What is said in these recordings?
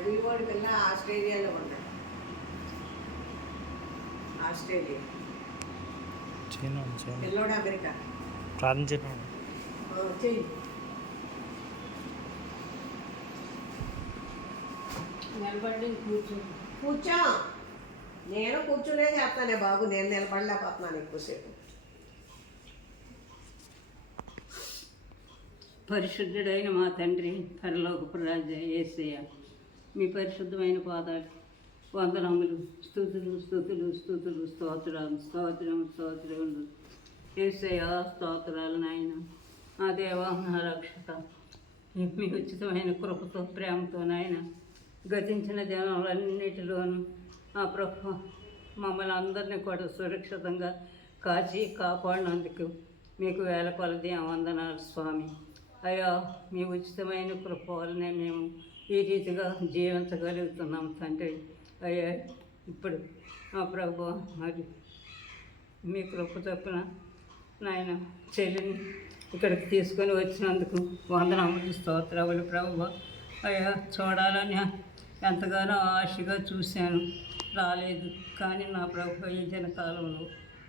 వీడిపోడి పిల్ల ఆస్ట్రేలియాలో ఉన్నాడు ఆస్ట్రేలియా. పిల్లోడు అమెరికా? ప్రార్థన చెయ్యి. నిలబడి కూర్చో. కూర్చో. నేను కూర్చునే చేస్తానే బాబు. నేను నిలబడలేకపోతున్నాను ఎక్కువసేపు. పరిశుద్ధుడైన మా తండ్రి పరలోకపు రాజ ఏసయ్య. మీ పరిశుద్ధమైన పాదాలు వందనములు స్థుతులు స్థుతులు స్థుతులు స్తోత్రాలు స్తోత్రం స్తోత్రములు. ఏసయ స్తోత్రాలు నాయన. ఆ దేవా నా మీ ఉచితమైన కృపతో ప్రేమతో నాయన గతించిన దినాలన్నిటిలోనూ ఆ ప్రభు మమ్మల్ని అందరినీ కూడా సురక్షితంగా కాచి కాపాడినందుకు మీకు వేల కొలది వందనాలు స్వామి. అయ్యా మీ ఉచితమైన కృప వలనే మేము ఈ రీతిగా జీవించగలుగుతున్నాం తండ్రి. అయ్యా ఇప్పుడు మా ప్రభు మరి మీ కృప చొప్పున నాయన చెల్లిని ఇక్కడికి తీసుకొని వచ్చినందుకు వందనములు స్తోత్రములు ప్రభు. అయ్యా చూడాలని ఎంతగానో ఆశగా చూశాను. రాలేదు కానీ నా ప్రభు ఈ జనకాలంలో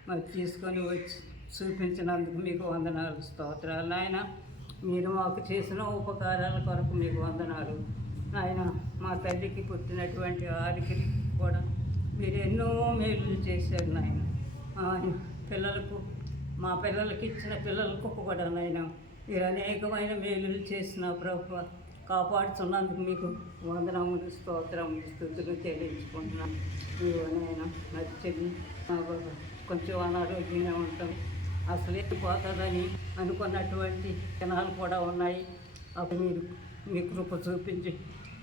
మరి తీసుకొని వచ్చి చూపించినందుకు మీకు వందనాలు స్తోత్రాలు నాయన. మీరు మాకు చేసిన ఉపకారాల కొరకు మీకు వందనాలు. నాయన మా తల్లికి పుట్టినటువంటి వారికి కూడా మీరు ఎన్నో మేలు చేశారు నాయన. పిల్లలకు మా పిల్లలకి ఇచ్చిన పిల్లలకు కూడా నాయన మీరు అనేకమైన మేలులు చేసిన ప్రభు కాపాడుతున్నందుకు మీకు వందనములు స్తోత్రములు స్థుతులు చెల్లించుకుంటున్నాను మీరు నాయన నచ్చింది. కొంచెం అనారోగ్యంగా ఉంటాం అసలే పోతుందని అనుకున్నటువంటి జనాలు కూడా ఉన్నాయి. అప్పుడు మీరు మీ కృప చూపించి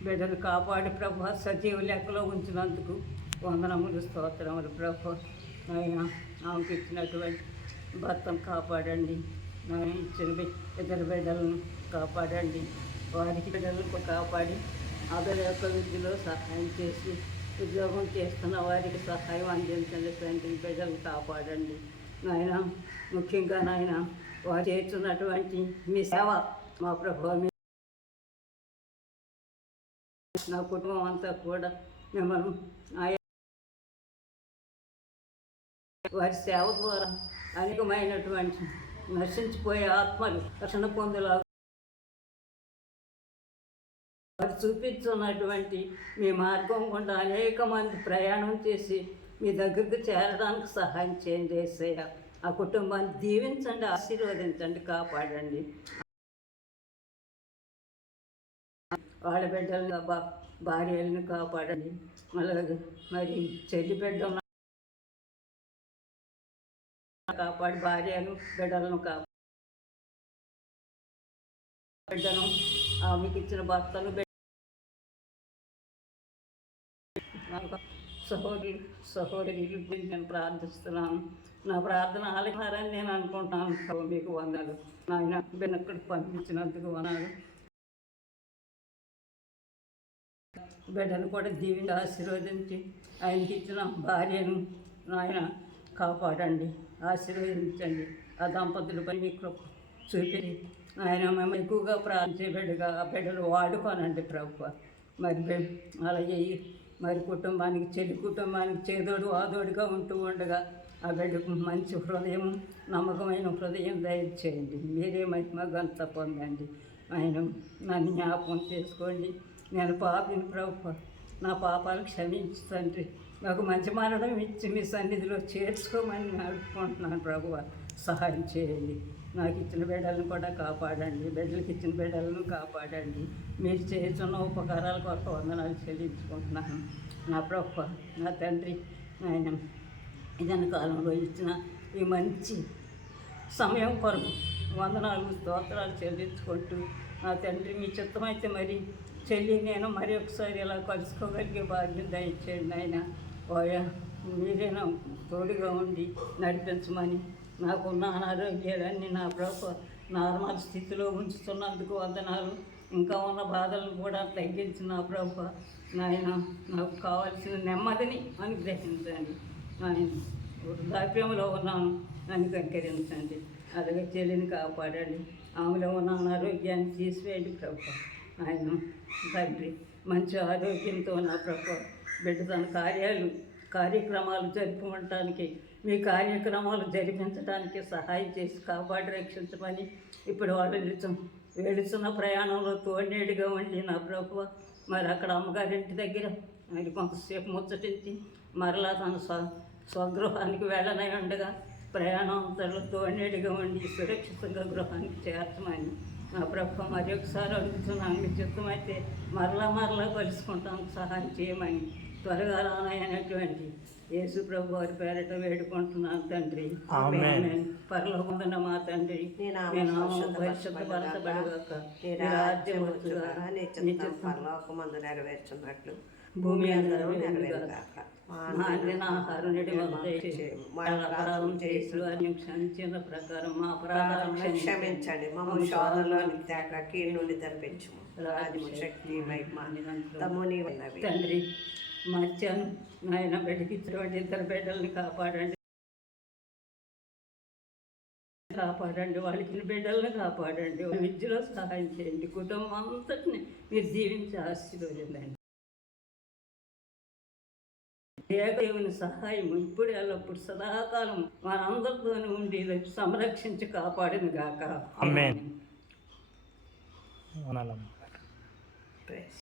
బిడ్డను కాపాడి ప్రభు. సజీవ లెక్కలో ఉంచినందుకు వందనములు స్తోత్రములు ప్రభు. ఆయన ఆమెకు ఇచ్చినటువంటి భర్తను కాపాడండి. ఇచ్చిన ఇద్దరు బిడ్డలను కాపాడండి. వారికి బిడ్డలను కాపాడి అతని యొక్క విద్యలో సహాయం చేసి ఉద్యోగం చేస్తున్న వారికి సహాయం అందించండి. తండ్రి బిడ్డలను కాపాడండి. నాయన ముఖ్యంగా నాయన వారు చేస్తున్నటువంటి మీ సేవ మా ప్రభు నా కుటుంబం అంతా కూడా మిమ్మల్ని ఆయా వారి సేవ ద్వారా అనేకమైనటువంటి నశించిపోయే ఆత్మలు రక్షణ పొందులా వారు చూపించున్నటువంటి మీ మార్గం గుండా అనేక మంది ప్రయాణం చేసి మీ దగ్గరకు చేరడానికి సహాయం చేయండి ఏసయ్య. ఆ కుటుంబాన్ని దీవించండి ఆశీర్వదించండి కాపాడండి. వాళ్ళ బిడ్డలను బా భార్యలను కాపాడండి. అలాగే మరి చెల్లి బిడ్డ కాపాడి భార్యను బిడ్డలను కాపాడు బిడ్డను ఆమెకి ఇచ్చిన భర్తను బిడ్డ సహోదరి సహోదరులు నేను ప్రార్థిస్తున్నాను. నా ప్రార్థన ఆలకారని నేను అనుకుంటాను మీకు వందలు నాయన బిన్నక్కడికి పంపించినందుకు వనాలు బిడ్డను కూడా దీవిని ఆశీర్వదించి ఆయనకి ఇచ్చిన భార్యను నాయన కాపాడండి. ఆశీర్వదించండి. ఆ దంపతులపై మీ కృప చూపి ఆయన మేము ఎక్కువగా ప్రార్థించే బిడ్డగా ఆ బిడ్డలు వాడుకోనండి ప్రభు మరి అలా అలాగే మరి కుటుంబానికి చెల్లి కుటుంబానికి చేదోడు ఆదోడుగా ఉంటూ ఉండగా ఆ బిడ్డకు మంచి హృదయం నమ్మకమైన హృదయం దయచేయండి. మీరే మహిమ గంత పొందండి. ఆయన నన్ను జ్ఞాపకం చేసుకోండి. నేను పాపిని ప్రభు నా పాపాలు క్షమించు తండ్రి. నాకు మంచి మరణం ఇచ్చి మీ సన్నిధిలో చేర్చుకోమని అడుగుకుంటున్నాను ప్రభు సహాయం చేయండి. నాకు ఇచ్చిన బిడ్డలను కూడా కాపాడండి. బిడ్డలకి ఇచ్చిన బిడ్డలను కాపాడండి. మీరు చేస్తున్న ఉపకారాల కొరకు వందనాలు చెల్లించుకుంటున్నాను. నా ప్రభు నా తండ్రి ఆయన ఇదన్న కాలంలో ఇచ్చిన ఈ మంచి సమయం కొరకు వందనాలు స్తోత్రాలు చెల్లించుకుంటూ నా తండ్రి మీ చిత్తమైతే మరి చెల్లి నేను మరి ఒకసారి ఇలా కలుసుకోగలిగే భాగ్యం దయచేయండి ఆయన ఓయా మీరే తోడుగా ఉండి నడిపించమని నాకున్న అనారోగ్యాలన్నీ నా ప్రభు నార్మల్ స్థితిలో ఉంచుతున్నందుకు వందనాలు. ఇంకా ఉన్న బాధలను కూడా తగ్గించి నా ప్రభు నాయన నాకు కావాల్సిన నెమ్మదిని అనుగ్రహించండి. ఆయన వృద్ధాప్యంలో ఉన్నాను నన్ను కనికరించండి. అలాగే చెల్లిని కాపాడండి. ఆమెలో ఉన్న అనారోగ్యాన్ని తీసివేయండి ప్రభు. ఆయన తండ్రి మంచి ఆరోగ్యంతో నా ప్రభు బిడ్డ తన కార్యాలు కార్యక్రమాలు జరుపుకోవటానికి మీ కార్యక్రమాలు జరిపించడానికి సహాయం చేసి కాపాడి రక్షించమని ఇప్పుడు వాళ్ళు వెళుతున్న వెళుతున్న ప్రయాణంలో తోడేడుగా ఉండి నా ప్రభు మరి అక్కడ అమ్మగారింటి దగ్గర మరి కొంతసేపు ముచ్చటించి మరలా తన స్వ స్వగృహానికి వెళ్ళనై ఉండగా ప్రయాణం అంతలో తోడేడుగా ఉండి సురక్షితంగా గృహానికి చేర్చమని నా ప్రభు మరి ఒకసారి అడుగుతున్నాను. మీ చిత్తమైతే మరలా మరలా కలుసుకుంటాను సహాయం చేయమని త్వరగా రానైనటువంటి యేసు ప్రభు వారి పేరట వేడుకుంటున్నాను తండ్రి. ఆమేన్. పరలోకందున్న మా తండ్రి పరలోకమందు నెరవేర్చున్నట్లు. భూమి అందరూ నెరవేరుగాక. మా అందిన ఆహారం క్షమించిన ప్రకారం మా అపరాధం క్షమించండి. మమ్మల్ని శోధనలోనికి తేక కీడు నుండి తప్పించుము రాజ్యము శక్తి మహిమ తమ్ము నీవైనవి తండ్రి మర్చాను నాయన బిడ్డకిచ్చినటువంటి ఇద్దరు బిడ్డల్ని కాపాడండి. కాపాడండి వాళ్ళకి బిడ్డల్ని కాపాడండి. విద్యలో సహాయం చేయండి. కుటుంబం అంతటిని మీరు జీవించి ఆశీర్వదించండి దేవుని సహాయం ఇప్పుడు ఎల్లప్పుడు సదాకాలం మనందరితోనూ ఉండి సంరక్షించి కాపాడిన గాక. Praise.